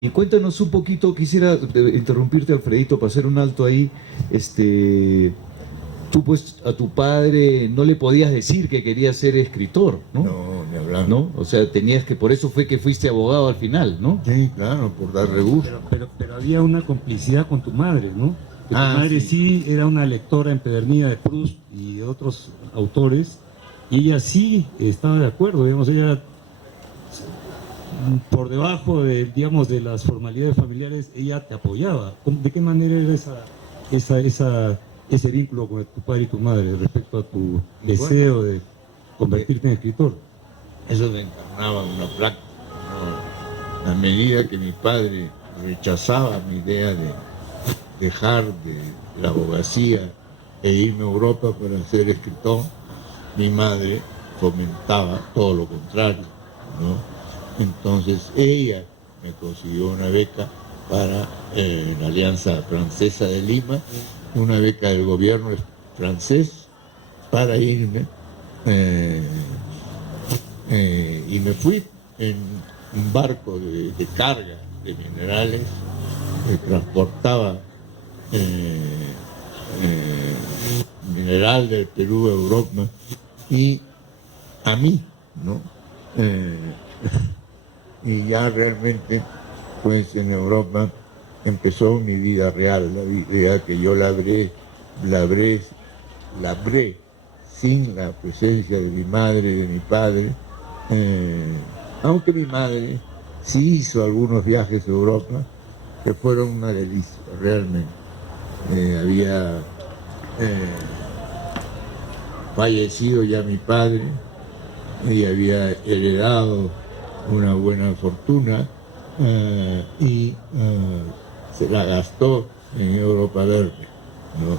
Y cuéntanos un poquito, quisiera interrumpirte, Alfredito, para hacer un alto ahí. Tú pues a tu padre no le podías decir que querías ser escritor, ¿no? No, ni hablar. ¿No? O sea, tenías que, por eso fue que fuiste abogado al final, ¿no? Sí, claro, por dar rebus. Pero había una complicidad con tu madre, ¿no? Que tu Ah, madre sí. sí era una lectora empedernida de Proust y de otros autores, y ella sí estaba de acuerdo, digamos, ella por debajo de, digamos, de las formalidades familiares, ella te apoyaba. ¿De qué manera era ese vínculo con tu padre y tu madre respecto a tu deseo de convertirte en escritor? Eso me encarnaba en una práctica, ¿no? A medida que mi padre rechazaba mi idea de dejar de la abogacía e irme a Europa para ser escritor, mi madre fomentaba todo lo contrario, ¿no? Entonces ella me consiguió una beca para la Alianza Francesa de Lima, una beca del gobierno francés para irme, y me fui en un barco de carga de minerales que transportaba mineral del Perú a Europa y a mí, ¿no? Y ya realmente, pues en Europa empezó mi vida real, la vida que yo labré sin la presencia de mi madre y de mi padre, aunque mi madre sí hizo algunos viajes a Europa que fueron una delicia, realmente. Había fallecido ya mi padre y había heredado una buena fortuna y se la gastó en Europa Verde, ¿no?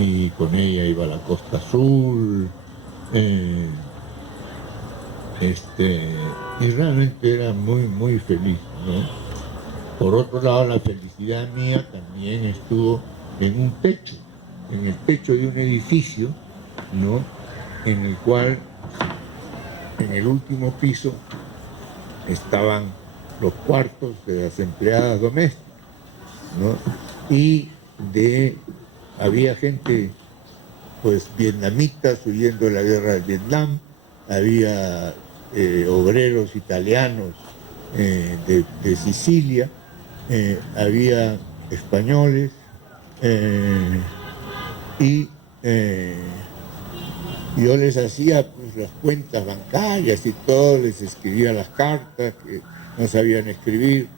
Y con ella iba a la Costa Azul, y realmente era muy, muy feliz, ¿no? Por otro lado, la felicidad mía también estuvo en un techo, en el techo de un edificio, ¿no? En el cual, en el último piso, estaban los cuartos de las empleadas domésticas, ¿no? Y había gente, pues, vietnamitas huyendo de la guerra de Vietnam, había obreros italianos de Sicilia, había españoles, y yo les hacía pues, las cuentas bancarias y todo, les escribía las cartas que no sabían escribir,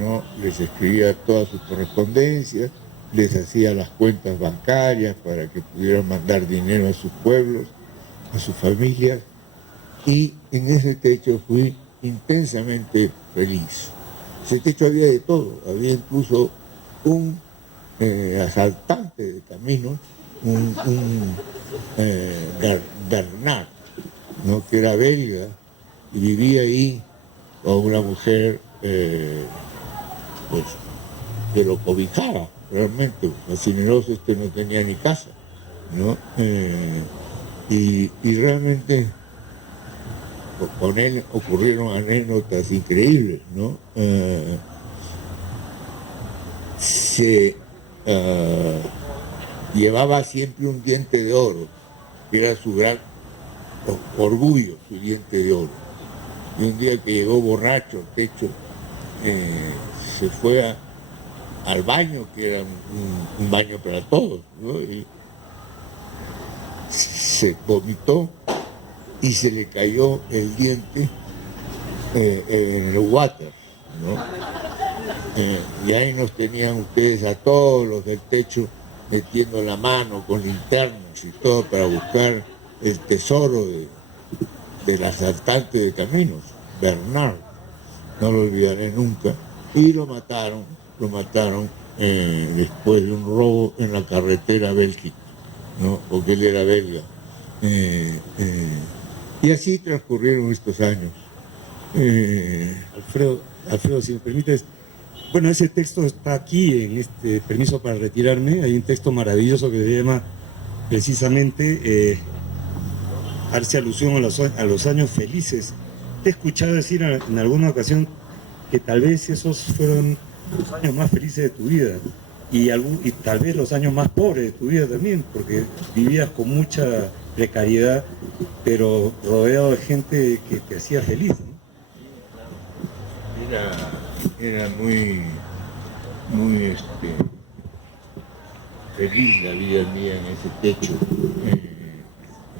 ¿no? Les escribía todas sus correspondencias, les hacía las cuentas bancarias para que pudieran mandar dinero a sus pueblos, a sus familias, y en ese techo fui intensamente feliz. Ese techo había de todo, había incluso un asaltante de caminos, un Bernard, ¿no? Que era belga y vivía ahí con una mujer pues, que lo cobijaba realmente. Fascineroso, no tenía ni casa, ¿no? Y realmente con él ocurrieron anécdotas increíbles, ¿no? Se llevaba siempre un diente de oro, que era su gran orgullo, su diente de oro. Y un día que llegó borracho al techo, se fue al baño, que era un baño para todos, ¿no? Y se vomitó y se le cayó el diente en el water, ¿no? Y ahí nos tenían ustedes a todos los del techo metiendo la mano con linternas y todo para buscar el tesoro del asaltante de caminos, Bernard, no lo olvidaré nunca, y lo mataron después de un robo en la carretera Bélgica, ¿no? Porque él era belga. Y así transcurrieron estos años. Alfredo, si me permites, bueno, ese texto está aquí en este permiso para retirarme. Hay un texto maravilloso que se llama precisamente hace alusión a los años felices. Te he escuchado decir en alguna ocasión que tal vez esos fueron los años más felices de tu vida y tal vez los años más pobres de tu vida también, porque vivías con mucha precariedad, pero rodeado de gente que te hacía feliz, ¿no? Era muy feliz la vida mía en ese techo,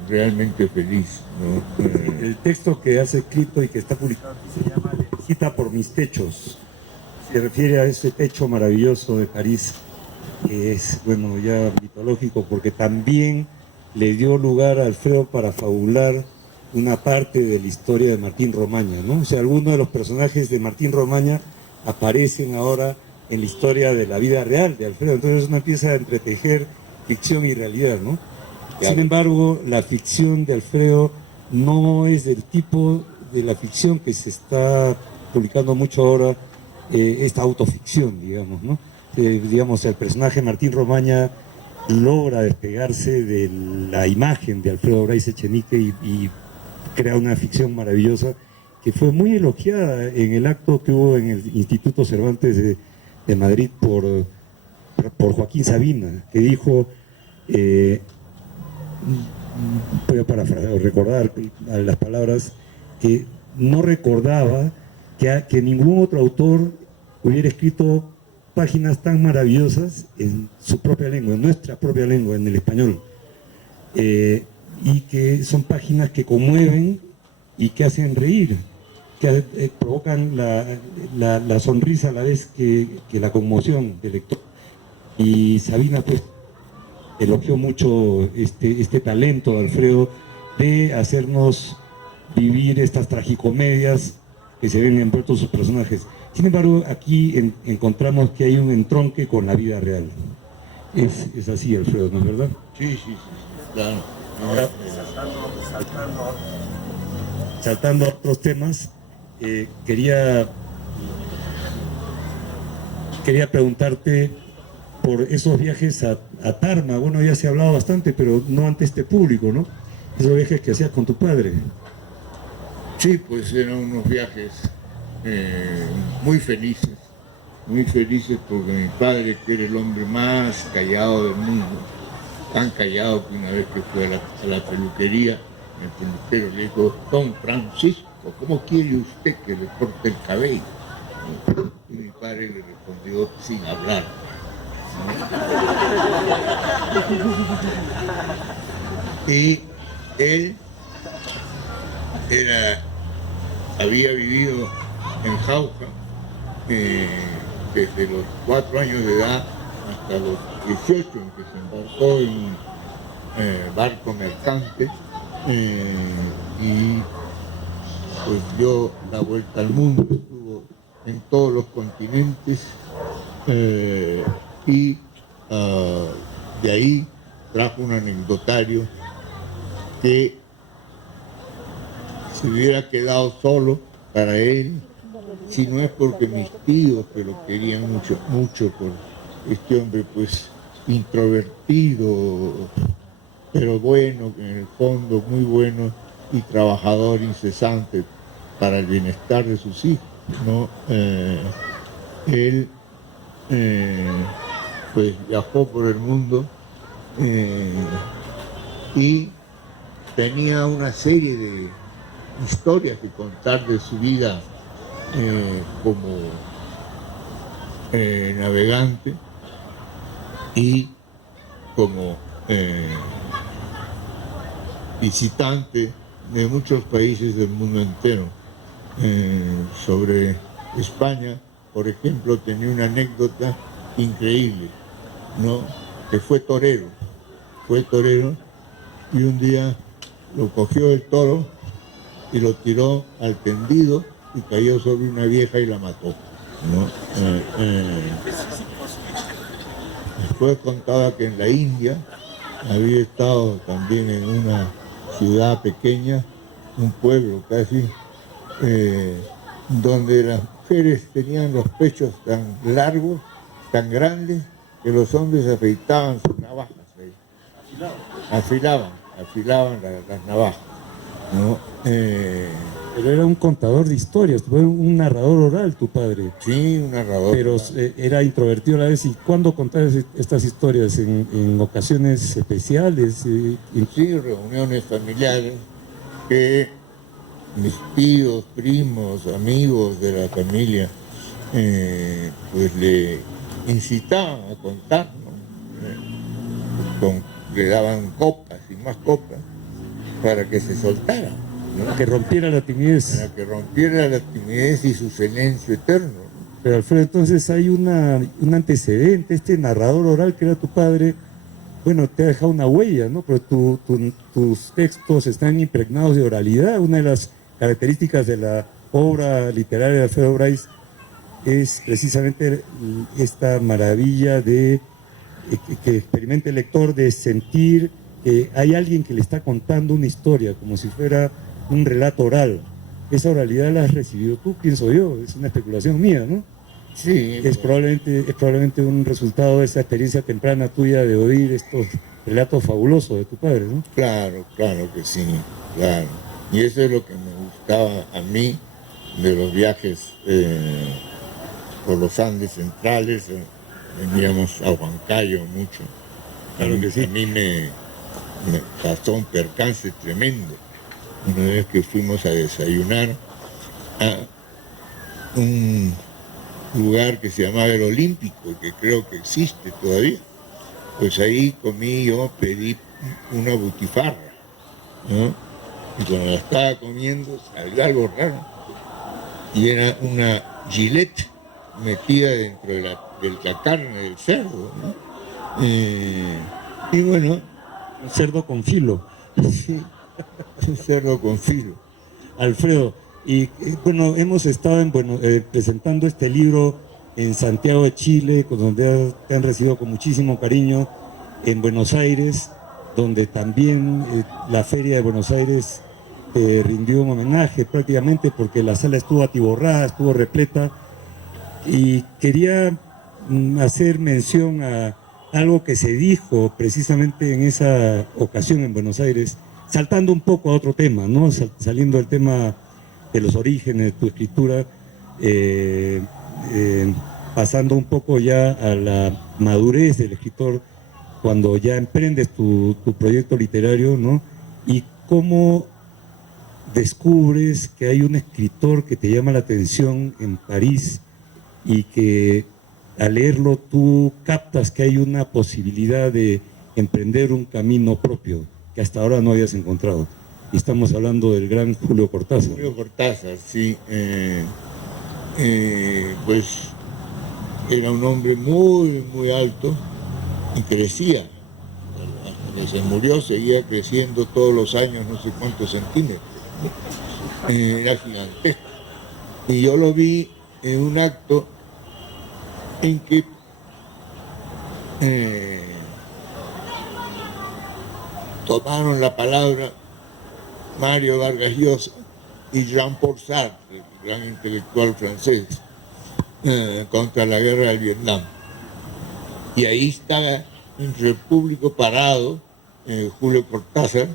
realmente feliz, ¿no? El texto que has escrito y que está publicado aquí se llama "De visita por mis techos". Se refiere a ese techo maravilloso de París, que es, bueno, ya mitológico, porque también le dio lugar a Alfredo para fabular una parte de la historia de Martín Romaña, ¿no? O sea, algunos de los personajes de Martín Romaña aparecen ahora en la historia de la vida real de Alfredo. Entonces uno empieza a entretejer ficción y realidad, ¿no? Claro. Sin embargo, la ficción de Alfredo no es del tipo de la ficción que se está publicando mucho ahora, esta autoficción, digamos, ¿no? Digamos, el personaje Martín Romaña logra despegarse de la imagen de Alfredo Bryce Echenique y crea una ficción maravillosa que fue muy elogiada en el acto que hubo en el Instituto Cervantes de Madrid por Joaquín Sabina, que dijo, voy a recordar las palabras, que no recordaba que ningún otro autor hubiera escrito páginas tan maravillosas en su propia lengua, en nuestra propia lengua, en el español, y que son páginas que conmueven y que hacen reír, que provocan la sonrisa a la vez que la conmoción del lector. Y Sabina pues elogió mucho este talento de Alfredo de hacernos vivir estas tragicomedias que se ven envueltos sus personajes. Sin embargo, aquí encontramos que hay un entronque con la vida real. Es así, Alfredo, ¿no es verdad? Sí, claro. Ahora, saltando a otros temas, quería preguntarte por esos viajes a Tarma. Bueno, ya se ha hablado bastante, pero no ante este público, ¿no? Esos viajes que hacías con tu padre. Sí, pues eran unos viajes muy felices porque mi padre, que era el hombre más callado del mundo, tan callado que una vez que fue a la peluquería, el peluquero le dijo: "Don Francisco, ¿cómo quiere usted que le corte el cabello?" Y mi padre le respondió sin hablar, ¿no? Y él había vivido en Jauja desde los 4 años de edad hasta los 18, en que se embarcó en barco mercante y pues dio la vuelta al mundo, estuvo en todos los continentes y de ahí trajo un anecdotario que se hubiera quedado solo para él, si no es porque mis tíos, que lo querían mucho por este hombre pues introvertido, pero bueno, en el fondo muy bueno y trabajador incesante para el bienestar de sus hijos, ¿no? Él pues viajó por el mundo y tenía una serie de historias que contar de su vida como navegante y como visitante de muchos países del mundo entero. Sobre España, por ejemplo, tenía una anécdota increíble, ¿no? Que fue torero y un día lo cogió el toro y lo tiró al tendido y cayó sobre una vieja y la mató, ¿no? Después contaba que en la India había estado también en una ciudad pequeña, un pueblo casi, donde las mujeres tenían los pechos tan largos, tan grandes, que los hombres afeitaban sus navajas, afilaban las navajas, ¿no? Pero era un contador de historias, fue un narrador oral tu padre. Sí, un narrador. Pero era introvertido a la vez. ¿Y cuándo contabas estas historias? ¿En ocasiones especiales? Sí, reuniones familiares que mis tíos, primos, amigos de la familia, pues le incitaban a contar, ¿no? Le daban copas y más copas para que se soltara, ¿no? Para que rompiera la timidez. Para que rompiera la timidez y su silencio eterno, ¿no? Pero Alfredo, entonces hay un antecedente, este narrador oral que era tu padre, bueno, te ha dejado una huella, ¿no? Pero tus textos están impregnados de oralidad. Una de las características de la obra literaria de Alfredo Bryce es precisamente esta maravilla de que experimenta el lector de sentir que hay alguien que le está contando una historia, como si fuera un relato oral. Esa oralidad la has recibido tú, pienso yo, es una especulación mía, ¿no? Sí. Es probablemente un resultado de esa experiencia temprana tuya de oír estos relatos fabulosos de tu padre, ¿no? Claro, claro que sí, claro. Y eso es lo que me gustaba a mí de los viajes por los Andes centrales. Veníamos a Huancayo mucho. Claro que sí. A mí me pasó un percance tremendo. Una vez que fuimos a desayunar a un lugar que se llamaba el Olímpico, que creo que existe todavía. Pues ahí pedí una butifarra, ¿no? Y cuando la estaba comiendo salió algo raro. Y era una gilette metida dentro de la carne del cerdo, ¿no? Y bueno, Un cerdo con filo. sí, un cerdo con filo. Alfredo, y bueno, hemos estado presentando este libro en Santiago de Chile, donde te han recibido con muchísimo cariño, en Buenos Aires, donde también la Feria de Buenos Aires te rindió un homenaje prácticamente porque la sala estuvo atiborrada, estuvo repleta, y quería hacer mención a algo que se dijo precisamente en esa ocasión en Buenos Aires, saltando un poco a otro tema, ¿no? Saliendo del tema de los orígenes de tu escritura, pasando un poco ya a la madurez del escritor cuando ya emprendes tu proyecto literario, ¿no? Y cómo descubres que hay un escritor que te llama la atención en París y que al leerlo tú captas que hay una posibilidad de emprender un camino propio que hasta ahora no habías encontrado. Y estamos hablando del gran Julio Cortázar. Julio Cortázar, sí. Pues era un hombre muy, muy alto y crecía. Hasta que se murió seguía creciendo todos los años, no sé cuántos centímetros. Era gigantesco. Y yo lo vi en un acto en que tomaron la palabra Mario Vargas Llosa y Jean-Paul Sartre, el gran intelectual francés, contra la guerra del Vietnam. Y ahí estaba entre el público parado Julio Cortázar